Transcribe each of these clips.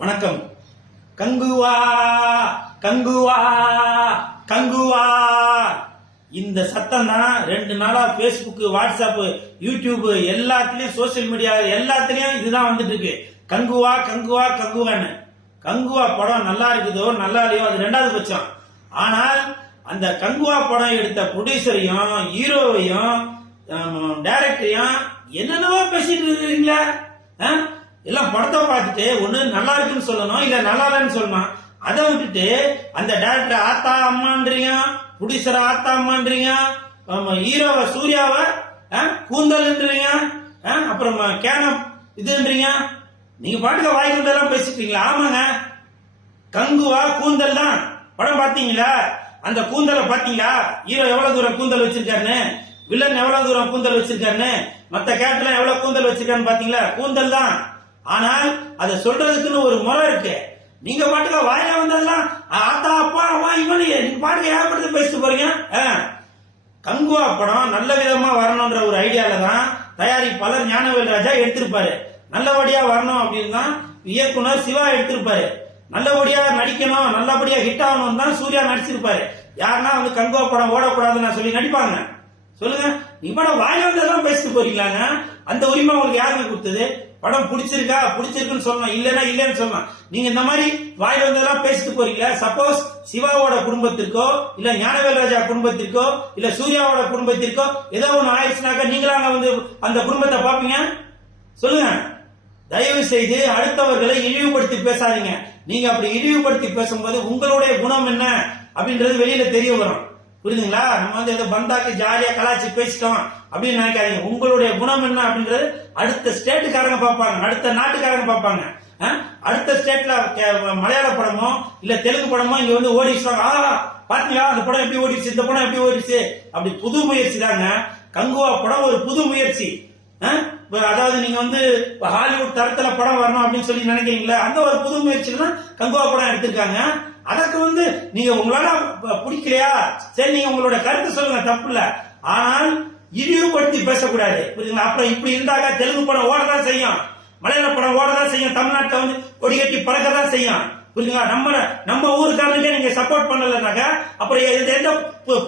வணக்கம். கங்குவா கங்குவா கங்குவா இந்த சத்தம் தான் 2 நாளா பேஸ்புக், வாட்ஸ்அப், யூடியூப் எல்லாத்துலயும், சோசியல் மீடியா எல்லாத்துலயும் இதுதான் வந்துட்டு இருக்கு. கங்குவா கங்குவா கங்குவான்னு. கங்குவா படம் நல்லா இருக்குதோ நல்லா இல்லையோ அது 2வது பட்சம். ஆனால் அந்த கங்குவா படம் எடுத்த ப்ரொடியூசரையும் ஹீரோவையும் டைரக்டரையும் என்னென்னவோ பேசிட்டு இருக்கீங்களா? எல்லாம் படத்தை பார்த்துட்டு ஒண்ணு நல்லா இருக்குன்னு சொல்லணும், இல்ல நல்லா இல்லைன்னு சொல்லணும். அதை விட்டுட்டு அந்த டைரக்டர் ஆத்தா அம்மான்றீங்க, ப்ரொடியூசர் ஆத்தா அம்மான்றீங்க, ஹீரோவை சூர்யாவை கூந்தல்ன்றீங்க, அப்புறம் கேனம் இதுன்றீங்க. நீங்க பாட்டுக்க வாய்க்குள்ளதெல்லாம் பேசிட்டீங்களா? ஆமாங்க, கங்குவா கூந்தல் தான். படம் பாத்தீங்களா? அந்த கூந்தலை பாத்தீங்களா? ஹீரோ எவ்வளவு தூரம் கூந்தல் வச்சிருக்காருன்னு, வில்லன் எவ்வளவு தூரம் கூந்தல் வச்சிருக்காருன்னு, மத்த கேரக்டர் எவ்வளவு கூந்தல் வச்சிருக்காருன்னு பாத்தீங்களா? கூந்தல் தான். ஆனால் அதை சொல்றதுக்குன்னு ஒரு முறை இருக்கு. நீங்க பாட்டுக்க வாயில வந்ததெல்லாம் ஆத்தா அப்பா அம்மா இவனு நீங்க பாட்டுக்க ஏற்படுத்தி பேசிட்டு போறீங்க. கங்குவா படம் நல்ல விதமா வரணும்ன்ற ஒரு ஐடியால தான் தயாரிப்பாளர் ஞானவேல் ராஜா எடுத்திருப்பாரு. நல்லபடியா வரணும் அப்படின்னு தான் இயக்குனர் சிவா எடுத்திருப்பாரு. நல்லபடியா நடிக்கணும், நல்லபடியா ஹிட் ஆகணும் தான் சூர்யா நடிச்சிருப்பாரு. யாருன்னா வந்து கங்குவா படம் ஓடக்கூடாதுன்னு சொல்லி நடிப்பாங்க? சொல்லுங்க. நீ படம் வாயில வந்ததெல்லாம் பேசிட்டு போறீங்களாங்க? அந்த உரிமை உங்களுக்கு யாருங்க கொடுத்தது? படம் பிடிச்சிருக்கா, பிடிச்சிருக்குன்னு சொல்லணும், இல்லன்னா இல்லன்னு சொல்லணும். நீங்க இந்த மாதிரி வாய் வந்ததெல்லாம் பேசிட்டு போறீங்களா? சப்போஸ் சிவாவோட குடும்பத்திற்கோ, இல்ல ஞானவேல் ராஜா குடும்பத்திற்கோ, இல்ல சூர்யாவோட குடும்பத்திற்கோ ஏதோ ஒண்ணு ஆயிடுச்சுனாக்கா நீங்களாங்க வந்து அந்த குடும்பத்தை பாப்பீங்க? சொல்லுங்க. தயவு செய்து அடுத்தவர்களை இழிவுபடுத்தி பேசாதீங்க. நீங்க அப்படி இழிவுபடுத்தி பேசும்போது உங்களுடைய குணம் என்ன அப்படின்றது வெளியில தெரிய வரும். புரியுதுங்களா? நம்ம வந்து ஏதோ பந்தாக்கு ஜாலியா கலாச்சி பேசிட்டோம் அப்படின்னு நினைக்காதீங்க. உங்களுடைய குணம் என்ன அப்படின்றது அடுத்த ஸ்டேட்டுக்காரங்க பார்ப்பாங்க, அடுத்த நாட்டுக்காரங்க பார்ப்பாங்க. அடுத்த ஸ்டேட்ல மலையாள படமோ இல்ல தெலுங்கு படமோ இங்க வந்து ஓடிச்சுவாங்க. பாத்தீங்களா அந்த படம் எப்படி ஓடிச்சு, இந்த படம் எப்படி ஓடிச்சு, அப்படி புது முயற்சி தாங்க. கங்குவா படம் ஒரு புது முயற்சி. அதாவது நீங்க வந்து ஹாலிவுட் தரத்துல படம் வரணும் அப்படின்னு சொல்லி நினைக்கிறீங்களா? அந்த ஒரு புது முயற்சியில தான் கங்குவா படம் எடுத்திருக்காங்க. அதற்கு வந்து நீங்க உங்களால பிடிக்கலையா, சரி நீங்க உங்களோட கருத்து சொல்லுங்க, தப்பு இல்ல. ஆனால் இழிவுபடுத்தி பேசக்கூடாது. புரியுதுங்களா? அப்புறம் இப்படி இருந்தாக்க தெலுங்கு படம் ஓடதான் செய்யும், மலையாள படம் ஓடதான் செய்யும், தமிழ்நாட்டில் வந்து கொடிகட்டி பறக்கதான் செய்யும். புரியுதுங்களா? நம்ம ஊருக்காரனுக்கே நீங்க சப்போர்ட் பண்ணலனாக்க அப்புறம் எந்த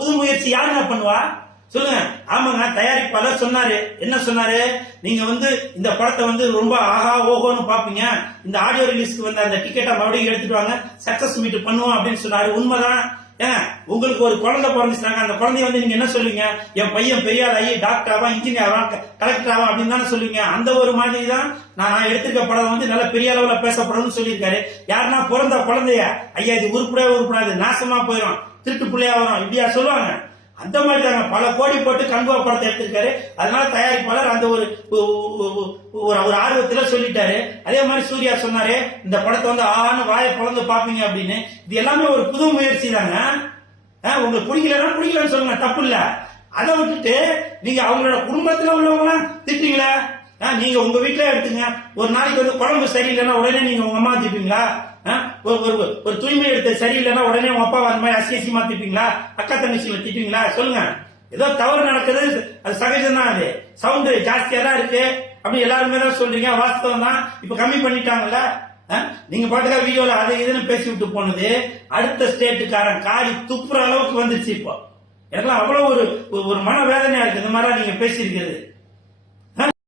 புது முயற்சி யாருங்க பண்ணுவா? சொல்லுங்க. ஆமாங்க, தயாரிப்பாளர் சொன்னாரு. என்ன சொன்னாரு? நீங்க வந்து இந்த படத்தை வந்து ரொம்ப ஆஹா ஓஹோன்னு பாப்பீங்க, இந்த ஆடியோ ரிலீஸ்க்கு வந்து அந்த டிக்கெட்டை மறுபடியும் எடுத்துட்டு வாங்க, சக்சஸ் மீட் பண்ணுவோம் அப்படின்னு சொன்னாரு. உண்மைதான். உங்களுக்கு ஒரு குழந்தை பிறந்துச்சுனாங்க, அந்த குழந்தைய வந்து நீங்க என்ன சொல்லுவீங்க? என் பையன் பெரிய ஆகி டாக்டர் ஆவா, இன்ஜினியர் ஆவா, கலெக்டர் ஆவா அப்படின்னு தானே சொல்லுவீங்க. அந்த ஒரு மாதிரி தான் நான் எடுத்திருக்க படம் வந்து நல்ல பெரிய அளவுல பேசப்படணும்னு சொல்லியிருக்காரு. யாருன்னா பிறந்த குழந்தைய ஐயா இது உருப்படாது, நாசமா போயிடும், திருட்டு பிள்ளையா வரும், இப்படியா சொல்லுவாங்க? அந்த மாதிரி தாங்க பல கோடி போட்டு கங்குவா படத்தை எடுத்திருக்காரு. அதனால தயாரிப்பாளர் அந்த ஒரு ஆர்வத்துல சொல்லிட்டாரு. அதே மாதிரி சூர்யா சொன்னாரு இந்த படத்தை வந்து ஆன்னு வாயை பிளந்து பாப்பீங்க அப்படின்னு. இது எல்லாமே ஒரு புது முயற்சி தாங்க. உங்களுக்கு பிடிக்கலன்னு சொல்லுங்க, தப்பு இல்ல. அதை விட்டுட்டு நீங்க அவங்களோட குடும்பத்துல உள்ளவங்க திட்டுறீங்களா? நீங்க உங்க வீட்டுல எடுத்துங்க, ஒரு நாளைக்கு வந்து குழம்பு சரியில்லைன்னா உடனே நீங்க உங்க அம்மா திட்டுவீங்களா? ஒரு தூய்மை எடுத்த சரியில்லைன்னா உடனே உங்க அப்பா அந்த மாதிரி அசியசியமா திட்டுவீங்களா? அக்கா தங்கச்சியில திட்டுவீங்களா? சொல்லுங்க. ஏதோ தவறு நடக்குது, அது சகஜம் தான். அது சவுண்ட் ஜாஸ்தியா தான் இருக்கு அப்படி எல்லாருமே தான் சொல்றீங்க, வாஸ்தவம் தான். இப்ப கம்மி பண்ணிட்டாங்கல்ல. நீங்க பாட்டுக்கா வீடியோல அதை இதுன்னு பேசி விட்டு போனது அடுத்த ஸ்டேட்டுக்காரன் காரி துப்புற அளவுக்கு வந்துருச்சு. இப்போ எனக்குலாம் அவ்வளவு ஒரு மன வேதனையா இருக்கு இந்த மாதிரி நீங்க பேசி இருக்கிறது.